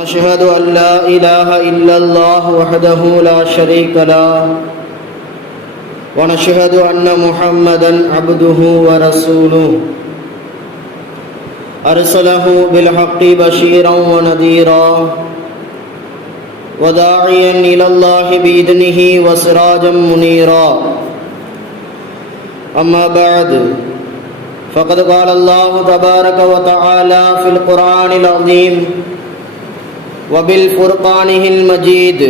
أشهد أن لا إله إلا الله وحده لا شريك له ونشهد أن محمدا عبده ورسوله أرسله بالحق بشيرا ونذيرا وداعيا إلى الله بإذنه وسراجا منيرا أما بعد فقد قال الله تبارك وتعالى في القرآن العظيم وبالفرقانه المجيد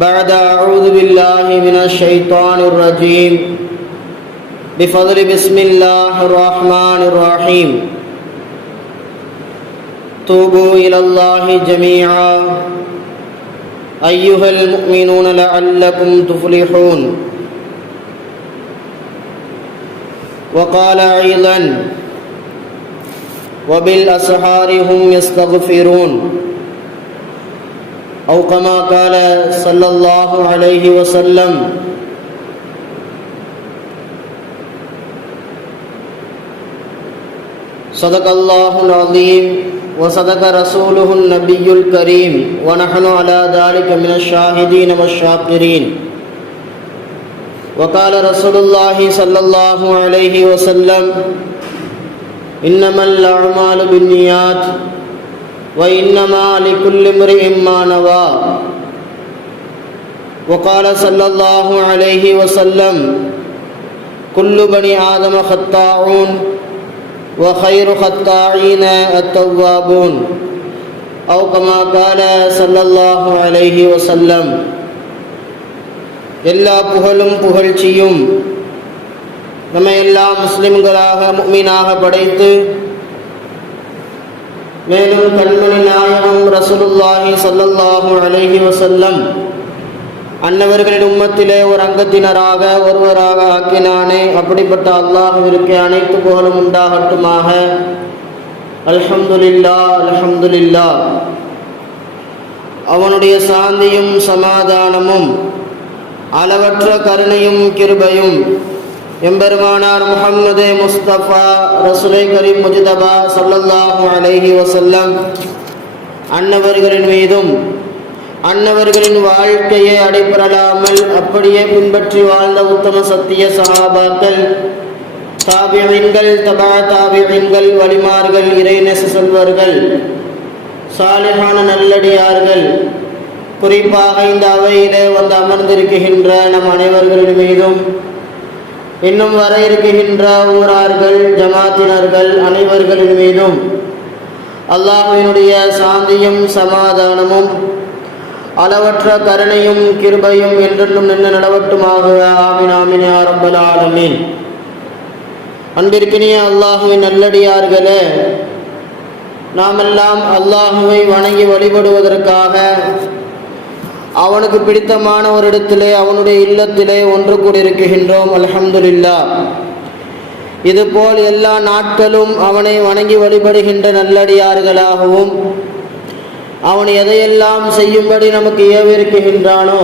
بعد أعوذ بالله من الشيطان الرجيم بفضل بسم الله الرحمن الرحيم توبوا إلى الله جميعا أيها المؤمنون لعلكم تفلحون. وقال أيضا وبالأسحار هم يستغفرون أو كما قال صلى الله عليه وسلم. صدق الله العظيم وصدق رسوله النبي الكريم ونحن على ذلك من الشاهدين والشاكرين. وقال رسول الله صلى الله عليه وسلم إنما الأعمال بالنيات وإنما لكل امرئ ما نوى. وقال صلى الله عليه وسلم كل بني آدم خطاعون وخير خطاعين التوابون أو كما قال صلى الله عليه وسلم. எல்லா புகழும் புகழ்ச்சியும் நம்ம எல்லா முஸ்லிம்களாக முஃமினாக படைத்து மேலும் கண்மணி நாயகம் ரசூலுல்லாஹி ஸல்லல்லாஹு அலைஹி வஸல்லம் அன்னவர்களின் உம்மத்திலே ஒரு அங்கத்தினராக ஒருவராக ஆக்கினானே, அப்படிப்பட்ட அல்லாஹ்விற்கு அனைத்து புகழும் உண்டாகட்டுமாக. அல்ஹம்துலில்லாஹ் அல்ஹம்துலில்லாஹ். அவனுடைய சாந்தியும் சமாதானமும் அளவற்ற கருணையும் கிருபையும் எம்பெருமானார் முஹம்மது முஸ்தபா ரசூலை கரீம் முஜ்தபா ஸல்லல்லாஹு அலைஹி வஸல்லம் அன்னவர்களின் மீதும் அன்னவர்களின் வாழ்க்கையை அடைபெறலாமல் அப்படியே பின்பற்றி வாழ்ந்த உத்தம சத்திய சஹாபாக்கள், தாபிஈன்கள், தபா தாபிஈன்கள், வலிமார்கள், இறைநேச செல்வர்கள், சாலிஹான நல்லடியார்கள், குறிப்பாக இந்த அவையிலே வந்து அமர்ந்திருக்கின்ற நம் அனைவர்களின் மீதும் இன்னும் வர இருக்கின்ற ஊரார்கள், ஜமாத்தினர்கள் அனைவர்களின் மீதும் அல்லாஹ்வினுடைய சாந்தியும் சமாதானமும் அளவற்ற கருணையும் கிருபையும் என்றென்றும் நின்று நடவட்டுமாக. ஆமீன் ஆமீன் யா ரப்பல் ஆலமீன். அன்பிற்கினிய அல்லாஹ்வின் நல்லடியார்களே, நாமெல்லாம் அல்லாஹ்வை வணங்கி வழிபடுவதற்காக அவனுக்கு பிடித்தமான ஒரு இடத்திலே அவனுடைய இல்லத்திலே ஒன்று கூடியிருக்கின்றோம். அல்ஹம்துலில்லாஹ். இதுபோல் எல்லா நாட்களும் அவனை வணங்கி வழிபடுகின்ற நல்லடியார்களாகவும் அவன் எதையெல்லாம் செய்யும்படி நமக்கு ஏவிருக்கின்றானோ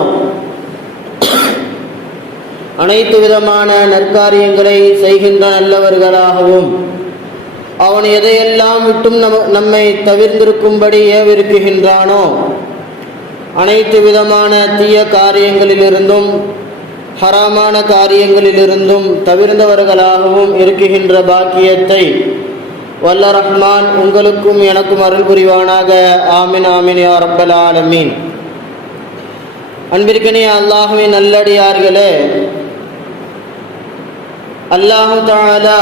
அனைத்து விதமான நற்காரியங்களை செய்கின்ற நல்லவர்களாகவும் அவன் எதையெல்லாம் விட்டும் நம்மை தவிர்ந்திருக்கும்படி ஏவிருக்கின்றானோ அனைத்து விதமான தீய காரியங்களிலிருந்தும் ஹராமான காரியங்களிலிருந்தும் தவிர்ந்தவர்களாகவும் இருக்குகின்ற பாக்கியத்தை வல்ல ரஹ்மான் உங்களுக்கும் எனக்கும் அருள் புரிவானாக. ஆமீன் ஆமீன் யா ரப்பல் ஆலமீன். அன்பிற்கினிய அல்லாஹ்வின் நல்லடியார்களே, அல்லாஹு தஆலா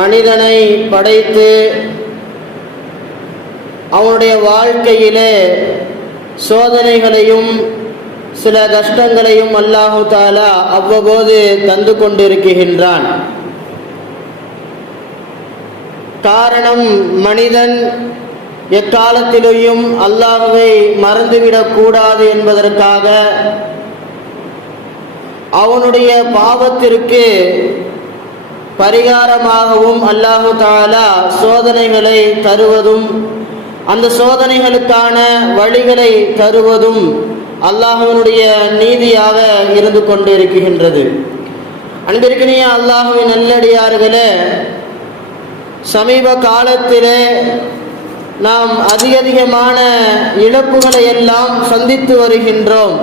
மனிதனை படைத்து அவனுடைய வாழ்க்கையிலே சோதனைகளையும் சில கஷ்டங்களையும் அல்லாஹு தஆலா அவ்வப்போது தந்து கொண்டிருக்கின்றான். காரணம், மனிதன் எக்காலத்திலேயும் அல்லாஹ்வை மறந்துவிடக்கூடாது என்பதற்காக அவனுடைய பாவத்திற்கு பரிகாரமாகவும் அல்லாஹு தஆலா சோதனைகளை தருவதும் அந்த சோதனைகளுக்கான வழிகளை தருவதும் அல்லாஹ்வினுடைய நீதியாக இருந்து கொண்டிருக்கின்றது. அன்பிற்கினிய அல்லாஹ்வின் நல்லடியார்களே, சமீப காலத்திலே நாம் அதிகமான இழப்புகளை எல்லாம் சந்தித்து வருகின்றோம்.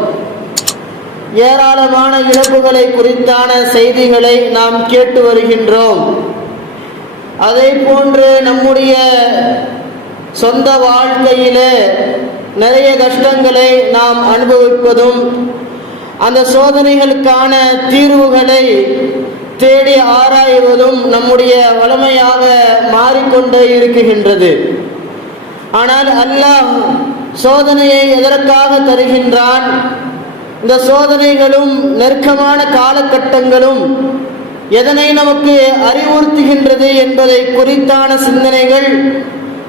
ஏராளமான இழப்புகளை குறித்தான செய்திகளை நாம் கேட்டு வருகின்றோம். அதே போன்று நம்முடைய சொந்த வாழ்க்கையிலே நிறைய கஷ்டங்களை நாம் அனுபவிப்பதும் அந்த சோதனைகளுக்கான தீர்வுகளை தேடி ஆராய்வதும் நம்முடைய வளமையாக மாறிக்கொண்டே இருக்குகின்றது. ஆனால் அல்லாஹ் சோதனையை எதற்காக தருகின்றான்? இந்த சோதனைகளும் நெருக்கமான காலகட்டங்களும் எதனை நமக்கு அறிவுறுத்துகின்றது என்பதை குறித்தான சிந்தனைகள்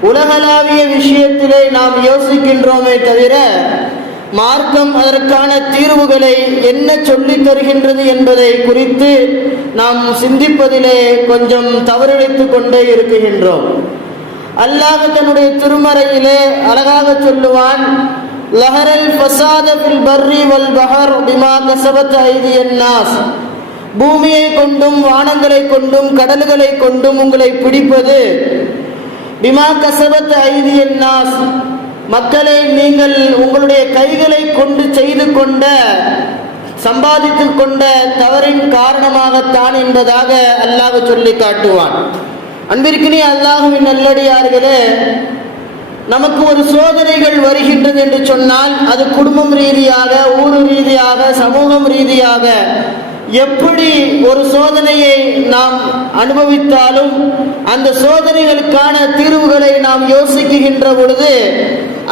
உலகளாவிய விஷயத்திலே நாம் யோசிக்கின்றோமே தவிர மார்க்கம் அதற்கான தீர்வுகளை என்ன சொல்லித் தருகின்றது என்பதை குறித்து நாம் சிந்திப்பதிலே கொஞ்சம் தவறிழைத்துக் கொண்டே இருக்குகின்றோம். அல்லாஹ் தன்னுடைய திருமறையிலே அழகாக சொல்லுவான், லஹரல் ஃபஸாத ஃபில் பர்ரி வல் பஹர் பிமா கஸபத் ஐதியன் நாஸ். பூமியை கொண்டும் வானங்களை கொண்டும் கடல்களை கொண்டும் உங்களை பிடிப்பது பிமா கஸபத் ஐதியன் நாஸ், மக்களை நீங்கள் உங்களுடைய கைகளை கொண்டு செய்து கொண்ட சம்பாதித்து கொண்ட தவறின் காரணமாகத்தான் என்பதாக அல்லாஹ் சொல்லி காட்டுவான். அன்பிற்கினே அல்லாஹ்வின் நல்லடியார்களே, நமக்கு ஒரு சோதனைகள் வருகின்றது என்று சொன்னால் அது குடும்பம் ரீதியாக, ஊர் ரீதியாக, சமூகம் ரீதியாக எப்படி ஒரு சோதனையை நாம் அனுபவித்தாலும் அந்த சோதனைகளுக்கான தீர்வுகளை நாம் யோசிக்கின்ற பொழுது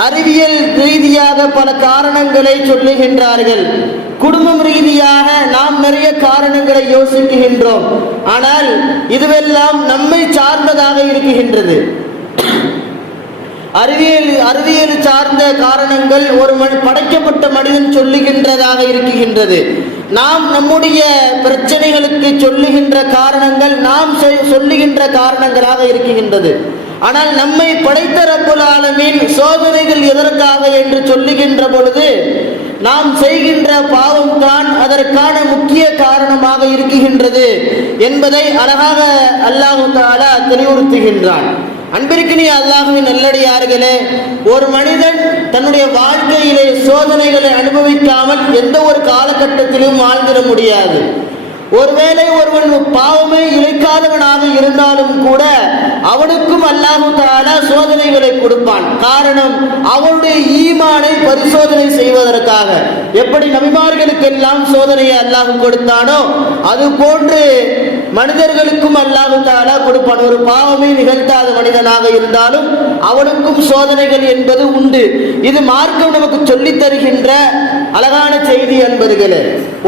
அறிவியல் ரீதியாக பல காரணங்களை சொல்லுகின்றார்கள். குடும்பம் ரீதியாக நாம் நிறைய காரணங்களை யோசிக்கின்றோம். ஆனால் இதுவெல்லாம் நம்மை சார்ந்ததாக இருக்குகின்றது. அறிவியல் சார்ந்த காரணங்கள் ஒரு படைக்கப்பட்ட மனிதன் சொல்லுகின்றதாக இருக்குகின்றது. நாம் நம்முடைய பிரச்சனைகளுக்கு சொல்லுகின்ற காரணங்கள் நாம் சொல்லுகின்ற காரணங்களாக இருக்குகின்றது. ஆனால் நம்மை படைத்த ரப்புல் ஆலமீன் சோதனைகள் எதற்காக என்று சொல்லுகின்ற பொழுது நாம் செய்கின்ற பாவம் தான் அதற்கான முக்கிய காரணமாக இருக்குகின்றது என்பதை அழகாக அல்லாஹ் தஆலா தெளிவுறுத்துகின்றான். அன்பிற்கினிய அல்லாஹ்வின் நல்லடியார்களே, ஒரு மனிதன் தன்னுடைய வாழ்க்கையிலே சோதனைகளை அனுபவிக்காமல் எந்த ஒரு காலகட்டத்திலும் வாழ்ந்திட முடியாது. ஒருவேளை ஒருவன் பாவமே இழைக்காதவனாக இருந்தாலும் கூட அவனுக்கும் அல்லாஹ் தஆலா சோதனைகளை கொடுப்பான். காரணம், அவனுடைய ஈமானை பரிசோதனை செய்வதற்காக. எப்படி நபிமார்களுக்கெல்லாம் சோதனையை அல்லாஹ் கொடுத்தானோ அது போன்று மனிதர்களுக்கும் அல்லாஹ் தஆலா கொடுப்பான். ஒரு பாவமே நிகழ்த்தாத மனிதனாக இருந்தாலும் அவனுக்கும் சோதனைகள் என்பது உண்டு. இது மார்க்கம் நமக்கு சொல்லித் தருகின்ற அழகான செய்தி என்பதுகளே.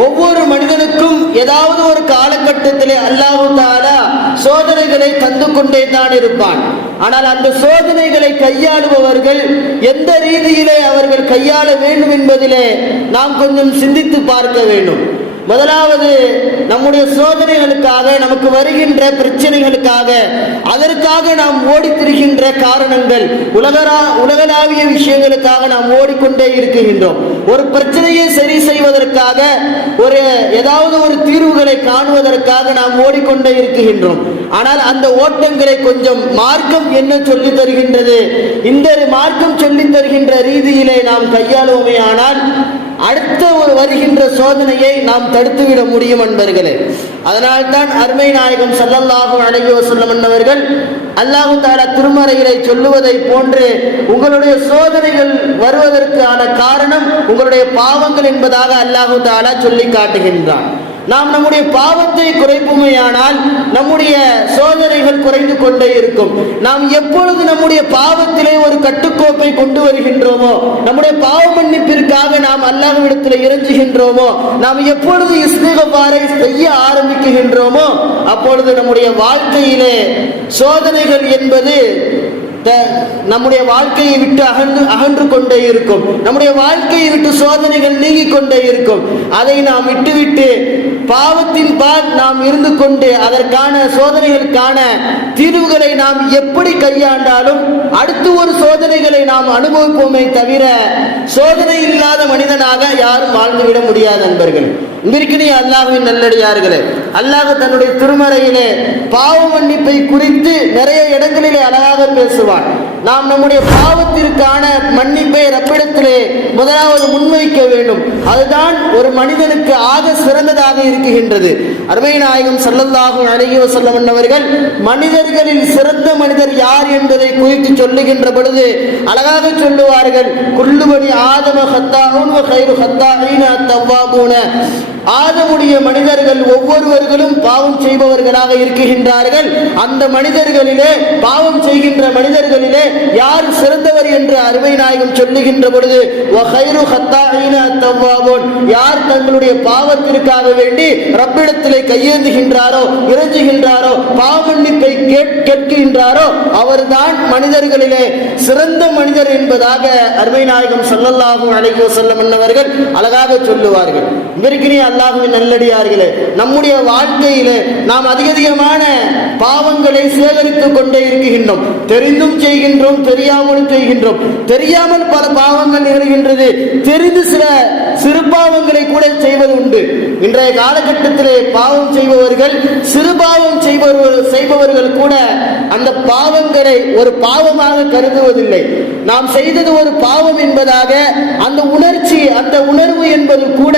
ஒவ்வொரு மனிதனுக்கும் ஏதாவது ஒரு காலகட்டத்திலே அல்லாஹ் தஆலா சோதனைகளை தந்து கொண்டே தான் இருப்பான். ஆனால் அந்த சோதனைகளை கையாளுபவர்கள் எந்த ரீதியிலே அவர்கள் கையாள வேண்டும் என்பதிலே நாம் கொஞ்சம் சிந்தித்து பார்க்க வேண்டும். முதலாவது, நம்முடைய சோதனைகளுக்காக, நமக்கு வருகின்ற பிரச்சனைகளுக்காக, அதற்காக நாம் ஓடித்திருக்கின்ற காரணங்கள் உலகளாவிய விஷயங்களுக்காக நாம் ஓடிக்கொண்டே இருக்குகின்றோம். ஒரு பிரச்சனையை சரி செய்வதற்காக, ஏதாவது ஒரு தீர்வுகளை காணுவதற்காக நாம் ஓடிக்கொண்டே இருக்குகின்றோம். ஆனால் அந்த ஓட்டங்களை கொஞ்சம் மார்க்கம் என்ன சொல்லி தருகின்றது, இந்த மார்க்கம் சொல்லி தருகின்ற ரீதியிலே நாம் கையாளுவோமே ஆனால் அடுத்த ஒரு வருகின்ற சோதனையை நாம் தடுத்துவிட முடியும் என்பர்களே. அதனால்தான் அருமை நாயகம் ஸல்லல்லாஹு அலைஹி வஸல்லம் அவர்கள் அல்லாஹ் தஆலா திருமறையிலே சொல்லுவதை போன்று உங்களுடைய சோதனைகள் வருவதற்கான காரணம் உங்களுடைய பாவங்கள் என்பதாக அல்லாஹ் தஆலா சொல்லி காட்டுகின்றான். நாம் நம்முடைய பாவத்தை குறைப்போமேயானால் நம்முடைய சோதனைகள் குறைந்து கொண்டே இருக்கும். நாம் எப்பொழுது நம்முடைய பாவத்திலே ஒரு கட்டுக்கோப்பை கொண்டு வருகின்றோமோ, நம்முடைய பாவ மன்னிப்பிற்காக நாம் அல்லாஹ்விடத்தில் இறைஞ்சுகின்றோமோ, நாம் எப்பொழுது இஸ்திக்ஃபாரை செய்ய ஆரம்பிக்கின்றோமோ அப்பொழுது நம்முடைய வாழ்க்கையிலே சோதனைகள் என்பது நம்முடைய வாழ்க்கையை விட்டு அகன்று கொண்டே இருக்கும். நம்முடைய வாழ்க்கையை விட்டு சோதனைகள் நீங்கிக் கொண்டே இருக்கும். அதை நாம் விட்டுவிட்டு பாவத்தின் பால் நாம் இருந்து கொண்டு அதற்கான சோதனைகளுக்கான தீர்வுகளை நாம் எப்படி கையாண்டாலும் அடுத்து ஒரு சோதனைகளை நாம் அனுபவிப்போமே தவிர சோதனை இல்லாத மனிதனாக யாரும் வாழ்ந்துவிட முடியாது. நண்பர்கள், இன்றைக்கு அல்லாஹ்வின் நல்லடியார்களே, அல்லாஹ் தன்னுடைய திருமறையிலே பாவ மன்னிப்பை குறித்து நிறைய இடங்களிலே அழகாக பேசுவான். நாம் நம்முடைய பாவத்திற்கான மன்னிப்பை ரப்பிடத்திலே முதலாவது முன்வைக்க வேண்டும். அதுதான் ஒரு மனிதனுக்கு ஆக சிறந்ததாக இருக்குகின்றது. அருமை நாயகம் ஸல்லல்லாஹு அலைஹி வஸல்லம் அவர்கள் மனிதர்களில் சிறந்த மனிதர் யார் என்பதை குறித்து சொல்லுகின்ற பொழுது அழகாக சொல்லுவார்கள், குல்லு பனி ஆதம ஹத்தாஊன் வ கைரு ஹத்தாஈன அத்தவ்வாபூன. ஆதமுடைய மனிதர்கள் ஒவ்வொருவர்களும் பாவம் செய்பவர்களாக இருக்குகின்றார்கள். அந்த மனிதர்களிலே, பாவம் செய்கின்ற மனிதர்களிலே யார் சிறந்தவர் என்று அருமை நாயகம் சொல்லுகின்ற பொழுது யார் தங்களுடைய பாவத்திற்காக வேண்டி ரப்பிடத்திலே கையேந்துகின்றாரோ, இறைஞ்சுகின்றாரோ, பாவ மன்னிப்பை கேட்கின்றாரோ அவர்தான் மனிதர்களிலே சிறந்த மனிதர் என்பதாக அருமை நாயகம் ஸல்லல்லாஹு அலைஹி வஸல்லம் அவர்கள் அழகாக சொல்லுவார்கள். இவருக்கு அல்லாஹ்வின் நல்லடியார்களே, நம்முடைய வாழ்க்கையிலே நாம் அதிகமான பாவங்களை சேகரித்துக் கொண்டே இருக்கின்றோம். தெரிந்தும் செய்கின்றோம், தெரியாமலும் செய்கின்றோம். தெரியாமல் பல பாவங்கள் நிகழ்கின்றது, தெரிந்து சில சிறு பாவங்களை கூட செய்வது உண்டு. இன்றைய காலகட்டத்திலே பாவம் செய்பவர்கள், சிறு பாவம் செய்பவர்கள் கூட அந்த பாவங்களை ஒரு பாவமாக கருதுவதில்லை. நாம் செய்தது ஒரு பாவம் என்பதாக அந்த உணர்ச்சி, அந்த உணர்வு என்பது கூட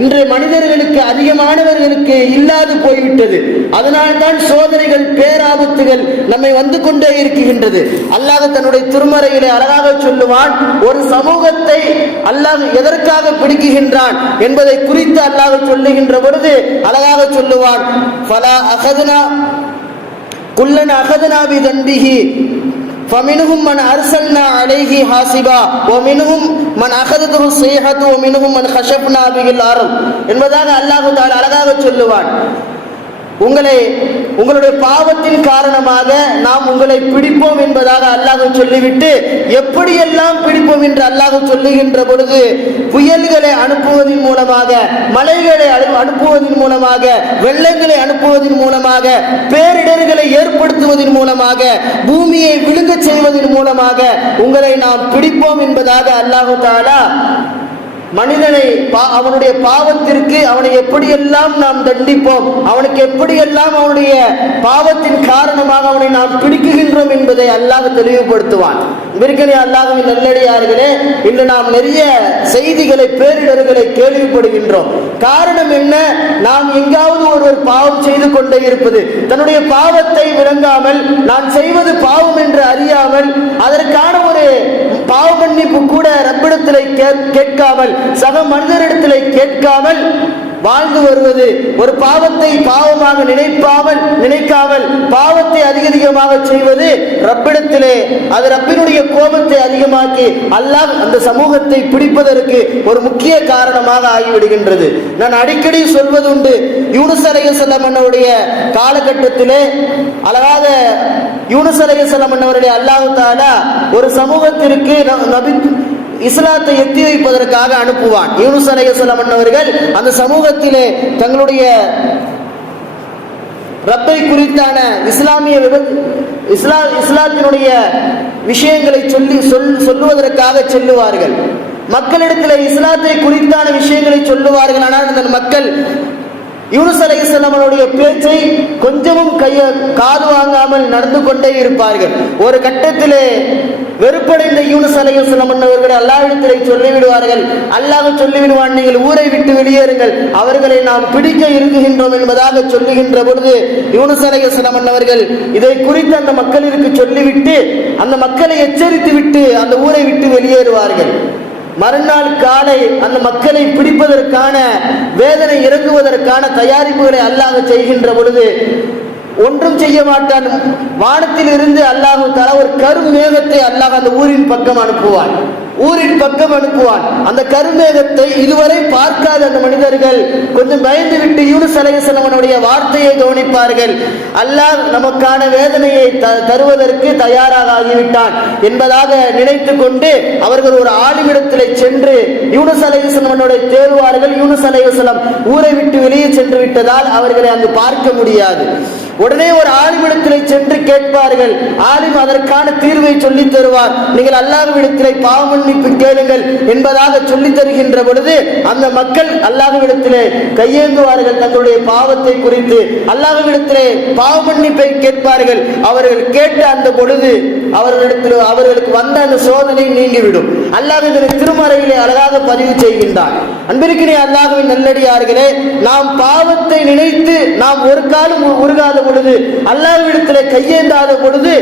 இன்றைய மனிதர்களுக்கு, அதிகமானவர்களுக்கு இல்லாது போய்விட்டது. அதனால்தான் சோதனைகள், பேராபத்துகள் நம்மை வந்து கொண்டே இருக்கின்றது. அல்லாஹ் தன்னுடைய திருமறையிலே அழகாக சொல்லுவான், ஒரு சமூகத்தை அல்லாஹ் எதற்காக பிடிக்குகின்றான் என்பதை குறித்து அல்லாஹ் சொல்லுகின்ற பொழுது அழகாக சொல்லுவான், ஃபலா அகதுனா குல்லன் அகதுனா பிதன்பிஹி فمنهم من أرسلنا عليه حاسبا ومنهم من أخذته الصيحة ومنهم من خسفنا به الأرض என்பதாக அல்லாஹ் தஆலா அழகாக சொல்லுவான். உங்களுடைய பாவத்தின் காரணமாக நாம் உங்களை பிடிப்போம் என்பதாக அல்லாஹ் சொல்லிவிட்டு எப்படியெல்லாம் பிடிப்போம் என்று அல்லாஹ் சொல்லுகின்ற பொழுது புயல்களை அனுப்புவதன் மூலமாக, மலைகளை அனுப்புவதன் மூலமாக, வெள்ளங்களை அனுப்புவதன் மூலமாக, பேரிடர்களை ஏற்படுத்துவதன் மூலமாக, பூமியை விழுங்க செய்வதன் மூலமாக உங்களை நாம் பிடிப்போம் என்பதாக அல்லாஹ் தஆலா மனிதனை அவனுடைய பாவத்திற்கு அவனை எப்படியெல்லாம் நாம் தண்டிப்போம், அவனுக்கு எப்படியெல்லாம் அவனுடைய பாவத்தின் காரணமாக அவனை நாம் பிடிக்குகின்றோம் என்பதை அல்லாஹ் தெளிவுபடுத்துவான். இவர்களே அல்லாஹ்வின் நல்லடியார்களே, இன்று நாம் நிறைய செய்திகளை, பேரிடர்களை கேள்விப்படுகின்றோம். காரணம் என்ன? நாம் எங்காவது ஒருவர் பாவம் செய்து கொண்டே இருப்பது, தன்னுடைய பாவத்தை விளங்காமல், நான் செய்வது பாவம் என்று அறியாமல், அதற்கான ஒரு பாவ மன்னிப்பு கூட ரப்பிடத்திலே கேட்காமல், சக மனிதரிடத்திலே கேட்காமல் வாழ்ந்து வருவது, ஒரு பாவத்தை பாவமாக நினைக்காமல் பாவத்தை அதிகமாக செய்வது ரப்பிடத்திலே அது ரப்பினுடைய கோபத்தை அதிகமாக்கி அல்லாஹ் அந்த சமூகத்தை பிடிப்பதற்கு ஒரு முக்கிய காரணமாக ஆகிவிடுகின்றது. நான் அடிக்கடி சொல்வது உண்டு, யூனுஸ் அலைஹிஸ்ஸலாம் அவருடைய காலகட்டத்திலே அழகாக யூனுஸ் அலைஹிஸ்ஸலாம் அவருடைய அல்லாஹ் தஆலா ஒரு சமூகத்திற்கு நபி இஸ்லாத்தை எத்தி வைப்பதற்காக அனுப்புவான். யூனுஸ் அலைஹிஸ்ஸலாம் அவர்கள் அந்த சமூகத்திலே தங்களுடைய ரப்பை குறித்தான இஸ்லாத்தினுடைய விஷயங்களை சொல்லுவதற்காக செல்லுவார்கள். மக்களிடத்தில் இஸ்லாத்தை குறித்தான விஷயங்களை சொல்லுவார்கள். ஆனால் அந்த மக்கள் யூனுஸ் அலைஹிஸ்ஸலாம் அவருடைய பேச்சை கொஞ்சமும் காது வாங்காமல் நடந்து கொண்டே இருப்பார்கள். ஒரு கட்டத்திலே வெறுப்படைந்த யூனுஸ் அலைஹிஸ்ஸலாம் அவர்கள் அல்லாஹ்விடத்திலே சொல்லிவிடுவார்கள். அல்லாஹ் சொல்லிவிடுவான், நீங்கள் ஊரை விட்டு வெளியேறுங்கள், அவர்களை நாம் பிடிக்க இருக்குகின்றோம் என்பதாக சொல்லுகின்ற பொழுது யூனுஸ் அலைஹிஸ்ஸலாம் அவர்கள் இதை குறித்து அந்த மக்களிற்கு சொல்லிவிட்டு அந்த மக்களை எச்சரித்து விட்டு அந்த ஊரை விட்டு வெளியேறுவார்கள். மறுநாள் காலை அந்த மக்களை பிடிப்பதற்கான, வேதனை இறங்குவதற்கான தயாரிப்புகளை அல்லாஹ் செய்கின்ற பொழுது ஒன்றும் செய்ய மாட்டான். வானத்தில் இருந்து அல்லாஹ் தஆலா ஒரு கருமேகத்தை அல்லாஹ் அந்த ஊரின் பக்கம் அனுப்புவான். அந்த கருமேகத்தை இதுவரை பார்க்காத அந்த மனிதர்கள் கொஞ்சம் பயந்து விட்டு யூனுஸ் அலைஹிஸ்ஸலாமுடைய வார்த்தையை கவனிப்பார்கள். அல்லாஹ் நமக்கான வேதனையை தருவதற்கு தயாராக ஆகிவிட்டான் என்பதாக நினைத்து கொண்டு அவர்கள் ஒரு ஆலிமிடத்திலே சென்று யூனுஸ் அலைஹிஸ்ஸலாமுடைய தேடுவார்கள். யூனுஸ் அலைஹிஸ்ஸலாம் ஊரை விட்டு வெளியே சென்று விட்டதால் அவர்களை அங்கு பார்க்க முடியாது. உடனே ஒரு ஆலிமிடத்திலே சென்று கேட்பார்கள். ஆலிம் அதற்கான தீர்வை சொல்லித் தருவார். நீங்கள் அல்லாஹ்விடத்திலே பாவ மன்னிப்பு கேளுங்கள் என்பதாக சொல்லித் தருகின்ற பொழுது அந்த மக்கள் அல்லாஹ்விடத்திலே கையேந்துவார்கள். தங்களுடைய பாவத்தை குறித்து அல்லாஹ்விடத்திலே பாவ மன்னிப்பை கேட்பார்கள். அவர்கள் கேட்ட அந்த பொழுது அவர்களுக்கு வந்த அந்த சோதனை நீங்கிவிடும். அல்லாஹ் இதனை திருமறையிலே அழகாக பதிவு செய்கின்றான். அன்பிற்கினிய அல்லாஹ்வின் நல்லடியார்களே, நாம் பாவத்தை நினைத்து நாம் ஒரு காலம் உருகாத பொழுது, அல்லாஹ்விடத்திலே கையேந்தாத பொழுது,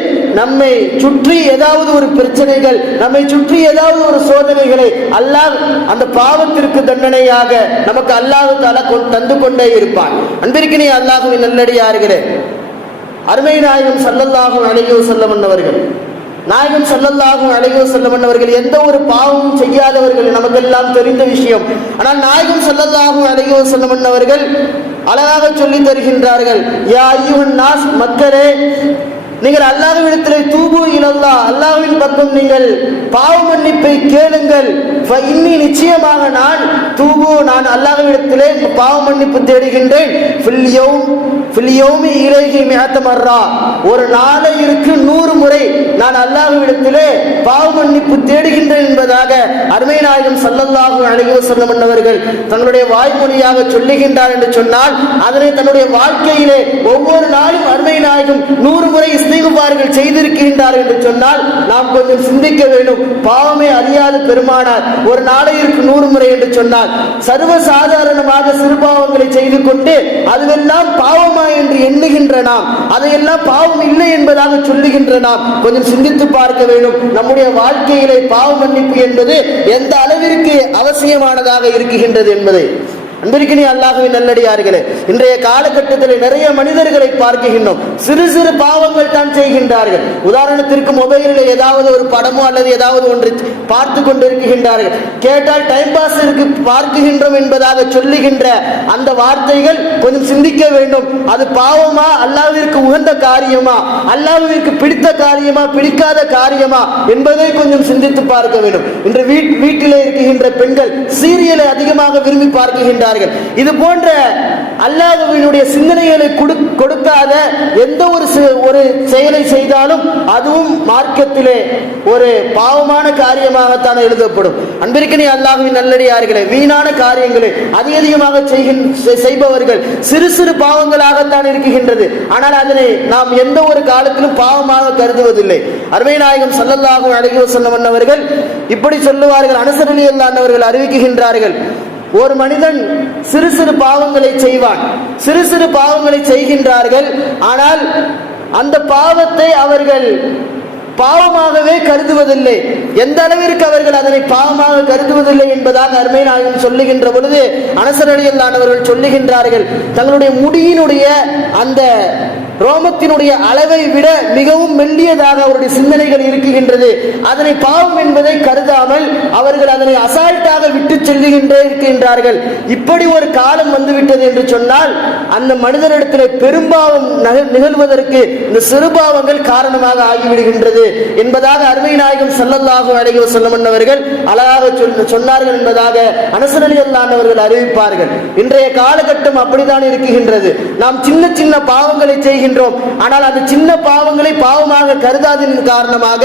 நம்மை சுற்றி ஏதாவது ஒரு பிரச்சனைகள், நம்மை சுற்றி ஏதாவது ஒரு சோதனைகளை அல்லாஹ் அந்த பாவத்திற்கு தண்டனையாக நமக்கு அல்லாஹ் தஆலா தந்து கொண்டே இருப்பான். அன்பிற்கினிய அல்லாஹ்வின் நல்லடியார்களே, அருமை நாயகம் ஸல்லல்லாஹு அலைஹி வஸல்லம் அவர்கள் எந்த ஒரு பாவமும் செய்யாதவர்கள், நமக்கெல்லாம் தெரிந்த விஷயம். ஆனால் நாயகம் ஸல்லல்லாஹு அலைஹி வஸல்லம் அவர்கள் அழகாக சொல்லி தருகின்றார்கள். யா அய்யுஹன் நாஸ், மக்களே, நீங்கள் அல்லாஹ்விடத்திலே தூபு இலல்லாஹ், அல்லாஹ்வின் பக்கம் நீங்கள் பாவ மன்னிப்பை கேளுங்கள். இன்னி நிச்சயமாக நான் நான் அல்லாஹ்விடத்திலே பாவ மன்னிப்பு தேடுகின்றேன். ஒரு நாளைக்கு 100 முறை நான் அல்லாஹ்விடத்திலே பாவ மன்னிப்பு தேடுகின்றேன் என்பதாக அருமை நாயகம் ஸல்லல்லாஹு அலைஹி வஸல்லம் அவர்கள் தங்களுடைய வாய்மொழியாக சொல்லுகின்றார் என்று சொன்னால், அதனை தன்னுடைய வாழ்க்கையிலே ஒவ்வொரு நாளும் அருமை நாயகம் 100 முறை இஸ்திக்பார்கள் செய்திருக்கின்றார் என்று சொன்னால் நாம் கொஞ்சம் சிந்திக்க வேண்டும். பாவமே அறியாத பெருமானார் ஒரு நாளைக்கு 100 முறை என்று சொன்னால், சர்வசாதாரணமாக சிறுபாவங்களை செய்து கொண்டு அதுவெல்லாம் பாவமா என்று எண்ணுகின்ற நாம், அதையெல்லாம் பாவம் இல்லை என்பதாக சொல்லுகின்ற நாம் கொஞ்சம் சிந்தித்து பார்க்க வேண்டும். நம்முடைய வாழ்க்கையிலே பாவ மன்னிப்பு என்பது எந்த அளவிற்கு அவசியமானதாக இருக்குகின்றது என்பதை. அன்பிற்கினிய அல்லாஹ்வின் நல்லடியார்களே, இன்றைய காலகட்டத்தில் நிறைய மனிதர்களை பார்க்கின்றோம். சிறு சிறு பாவங்கள் தான் செய்கின்றார்கள். உதாரணத்திற்கு மொபைலில் ஏதாவது ஒரு படமோ அல்லது ஏதாவது ஒன்று பார்த்து கொண்டிருக்கின்றார்கள். கேட்டால் டைம் பாஸ் பார்க்குகின்றோம் என்பதாக சொல்லுகின்ற அந்த வார்த்தைகள் கொஞ்சம் சிந்திக்க வேண்டும். அது பாவமா, அல்லாஹ்விற்கு உகந்த காரியமா, அல்லாஹ்விற்கு பிடித்த காரியமா, பிடிக்காத காரியமா என்பதை கொஞ்சம் சிந்தித்து பார்க்க வேண்டும். இன்று வீட்டிலே இருக்கின்ற பெண்கள் சீரியலை அதிகமாக விரும்பி பார்க்கின்றார்கள். இது போன்ற அல்லாஹ்வினுடைய சிந்தனைகளை கொடுக்காத எந்த ஒரு செயலை செய்தாலும் அதுவும் மார்க்கத்திலே ஒரு பாவமான காரியமாகத்தான் எழுதப்படும். அன்பிற்கினிய அல்லாஹ்வின் நல்லடியார்களே, வீணான காரியங்களை அதிகமாக செய்பவர்கள் சிறு சிறு பாவங்களாகத்தான் இருக்குகின்றது. ஆனால் அதனை நாம் எந்த ஒரு காலத்திலும் பாவமாக கருதுவதில்லை. அருமை நாயகம் ஸல்லல்லாஹு அலைஹி வஸல்லம் அவர்கள் இப்படி சொல்லுவார்கள். அனஸ் ரலியல்லாஹு அவர்கள் அறிவிக்கின்றார்கள், ஒரு மனிதன் சிறு சிறு பாவங்களை செய்வான், சிறு சிறு பாவங்களை செய்கின்றார்கள். ஆனால் அந்த பாவத்தை அவர்கள் பாவமாகவே கருதுவதில்லை. எந்த அளவிற்கு அவர்கள் அதனை பாவமாக கருதுவதில்லை என்பதாக அருமை நாயகம் சொல்லுகின்ற பொழுது அனஸ் ரலியல்லாஹு அவர்கள் சொல்லுகின்றார்கள், தங்களுடைய முடியினுடைய அந்த ரோமத்தினுடைய அளவை விட மிகவும் மெல்லியதாக அவருடைய சிந்தனைகள் இருக்குகின்றது. அதனை பாவம் என்பதை கருதாமல் அவர்கள் அதனை அசால்ட்டாக விட்டு செல்லுகின்றே இருக்கின்றார்கள். இப்படி ஒரு காலம் வந்துவிட்டது என்று சொன்னால் அந்த மனிதனிடத்தில் பெரும்பாவம் நிகழ்வதற்கு இந்த சிறுபாவங்கள் காரணமாக ஆகிவிடுகின்றது என்பதாக அருமை நாயகம் ஸல்லல்லாஹு அலைஹி வஸல்லம் அவர்கள் அழகாக சொன்னார்கள் என்பதாக அனஸ் ரலியல்லாஹு அவர்கள் அறிவிப்பார்கள். இன்றைய காலகட்டம் அப்படித்தான் இருக்குகின்றது. நாம் சின்ன சின்ன பாவங்களை செய்கின்றோம். ஆனால் அந்த சின்ன பாவங்களை பாவமாக கருதாததின் காரணமாக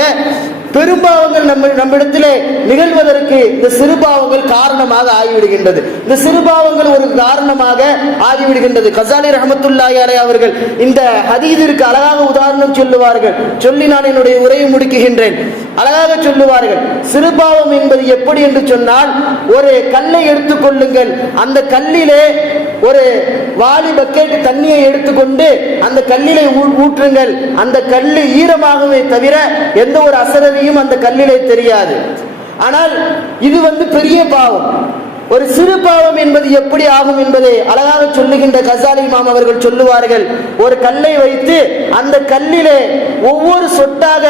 பெரும்பாவங்கள் நம்மிடத்திலே நிகழ்வதற்கு இந்த சிறுபாவங்கள் காரணமாக ஆகிவிடுகின்றது. இந்த சிறுபாவங்கள் ஒரு காரணமாக ஆகிவிடுகின்றது. கஸாலி ரஹ்மத்துல்லாஹி அலைஹி அவர்கள் இந்த ஹதீஸிற்கு அழகாக உதாரணம் சொல்லுவார்கள். சொல்லி நான் என்னுடைய உரையை முடிக்குகின்றேன். அழகாக சொல்லுவார்கள், சிறுபாவம் என்பது எப்படி என்று சொன்னால், ஒரு கல்லை எடுத்துக்கொள்ளுங்கள், அந்த கல்லிலே ஒரு வாளி பக்கெட் தண்ணியை எடுத்துக்கொண்டு அந்த கல்லிலே ஊற்றுங்கள். அந்த கல்லு ஈரமாகவே தவிர எந்த ஒரு அசரவையும் அந்த கல்லிலே தெரியாது. ஆனால் இது பெரிய பாவம். ஒரு சிறு பாவம் என்பது எப்படி ஆகும் என்பதை அழகாக சொல்லுகின்ற கசாலி இமாம் அவர்கள் சொல்லுவார்கள். ஒரு கல்லை வைத்து அந்த கல்லிலே ஒவ்வொரு சொட்டாக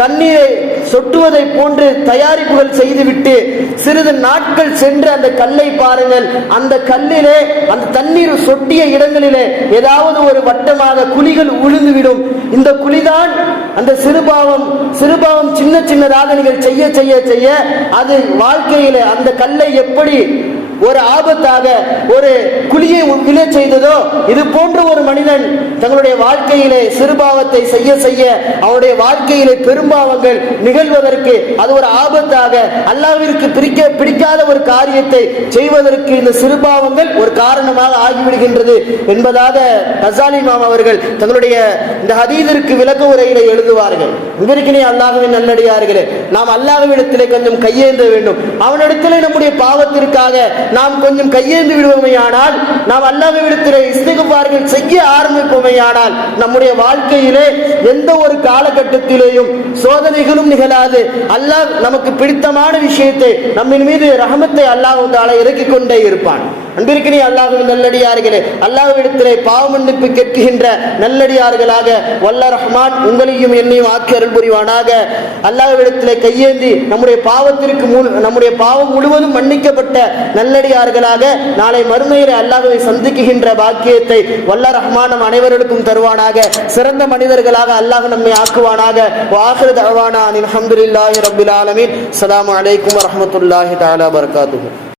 தண்ணீரை சொட்டுவதை போன்று தயாரிப்புகள் செய்துவிட்டு சிறிது நாட்கள் சென்று அந்த கல்லை பாருங்கள், அந்த கல்லிலே அந்த தண்ணீர் சொட்டிய இடங்களிலே ஏதாவது ஒரு வட்டமாக குழிகள் உளுந்துவிடும். இந்த குழிதான் அந்த சிறுபாவம் சின்ன சின்னதாக நீங்கள் செய்ய செய்ய செய்ய அது வாழ்க்கையிலே அந்த கல்லை எப்படி ஒரு ஆபத்தாக ஒரு குழியை விழ செய்ததோ, இது போன்ற ஒரு மனிதன் தங்களுடைய வாழ்க்கையிலே சிறுபாவத்தை செய்ய செய்ய அவருடைய வாழ்க்கையிலே பெரும்பாவங்கள் நிகழ்வதற்கு அது ஒரு ஆபத்தாக, அல்லாஹ்விற்கு பிடிக்காத ஒரு காரியத்தை செய்வதற்கு இந்த சிறுபாவங்கள் ஒரு காரணமாக ஆகிவிடுகின்றது என்பதாக கசாலி இமாம் அவர்கள் தங்களுடைய இந்த ஹதீஸிற்கு விளக்க உரையிலே எழுதுவார்கள். இதற்கினே அல்லாஹ்வின் நல்லடியார்களே, நாம் அல்லாஹ்விடத்திலே கொஞ்சம் கையேந்த வேண்டும். அவனிடத்திலே நம்முடைய பாவத்திற்காக நாம் கொஞ்சம் கையேந்து விடுவோமையானால், நாம் அல்லாஹ்விடத்திலே இஸ்திக்பார்கள் செய்ய ஆரம்பிப்போமையானால், நம்முடைய வாழ்க்கையிலே எந்த ஒரு காலகட்டத்திலேயும் சோதனைகளும் நிகழாது. அல்லாஹ் நமக்கு பிடித்தமான விஷயத்தை நம்மின் மீது ரஹமத்தை அல்லாஹ் தஆலா இறக்கிக் கொண்டே இருப்பான். அன்பிற்கினே அல்லாஹ்வின் நல்லடியார்களே, அல்லாஹ்விடத்திலே பாவ மன்னிப்பு கேட்கின்ற நல்லடியார்களாக வல்ல ரஹ்மான் உங்களையும் என்னையும் ஆக்கி அருள் புரிவானாக. அல்லாஹ்விடத்திலே கையேந்தி நம்முடைய பாவம் முழுவதும் மன்னிக்கப்பட்ட நல்லடியார்களாக நாளை மறுமையிலே அல்லாஹ்வை சந்திக்கின்ற பாக்கியத்தை வல்ல ரஹ்மான் நம் அனைவருக்கும் தருவானாக. சிறந்த மனிதர்களாக அல்லாஹ் நம்மை ஆக்குவானாக. வாஹிரு தஅவானா அல்ஹம்துலில்லாஹி ரப்பில் ஆலமீன். அஸ்ஸலாமு அலைக்கும் வரஹ்மத்துல்லாஹி தஆலா வபரகாத்துஹு.